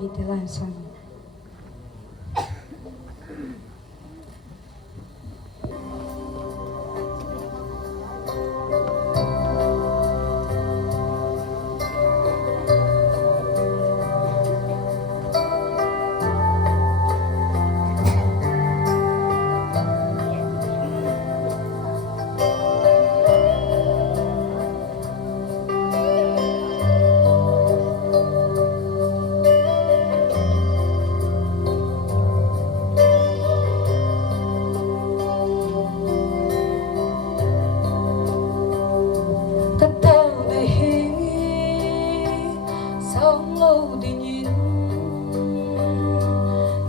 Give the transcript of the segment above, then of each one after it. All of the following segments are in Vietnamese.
Hitilansan.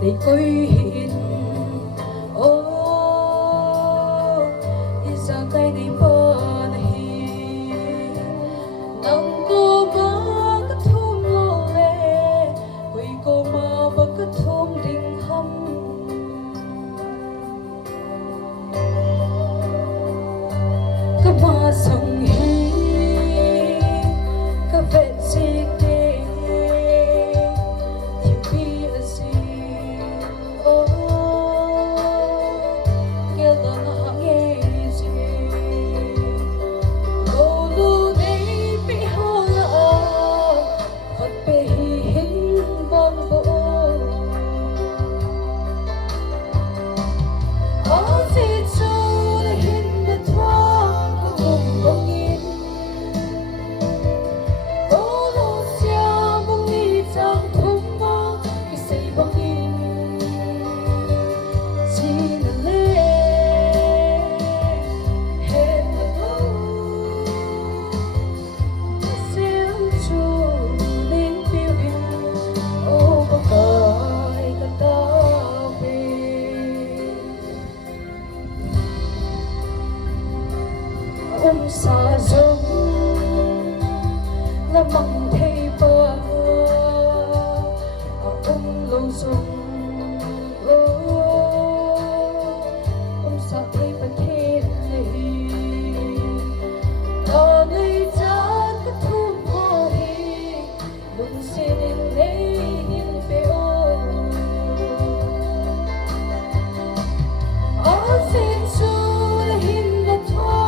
Để coi hiện ô isa kay di panahin nang ko makathum lo le huy ko makathum ding ham kama song hi ka vet si xa giống là bằng thay bờ lâu dùng xa thay bờ thế này ngày gian cái thu mùa hi lùng xin đến đây hiên bèo xin chú là hiên là thoa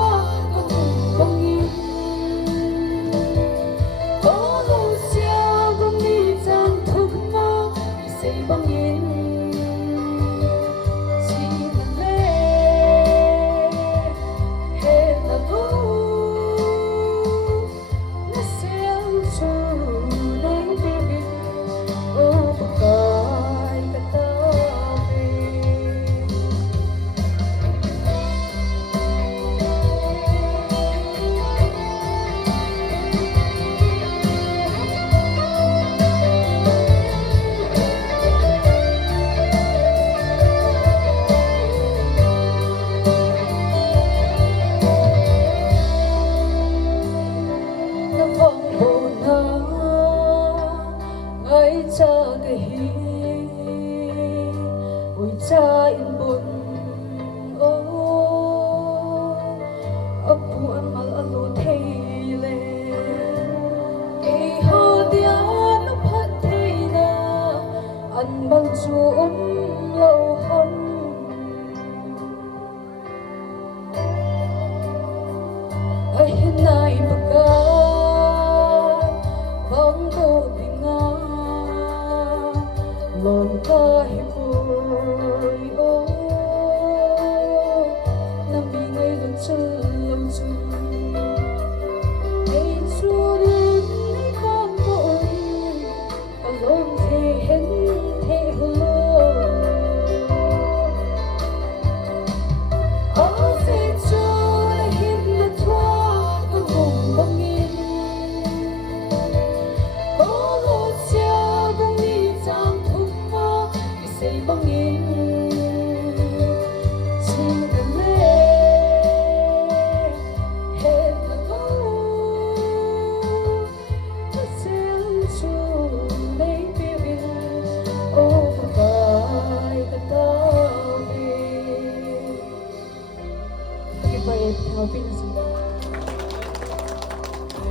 cha cái hi ôi cha in buồn ô ấp buồn mà alo thấy lên cái hồ dia nó phát thấy na anh bằng chuông lâu hâm ai hiện nay bậc vắng cô tình lòng ta hiểu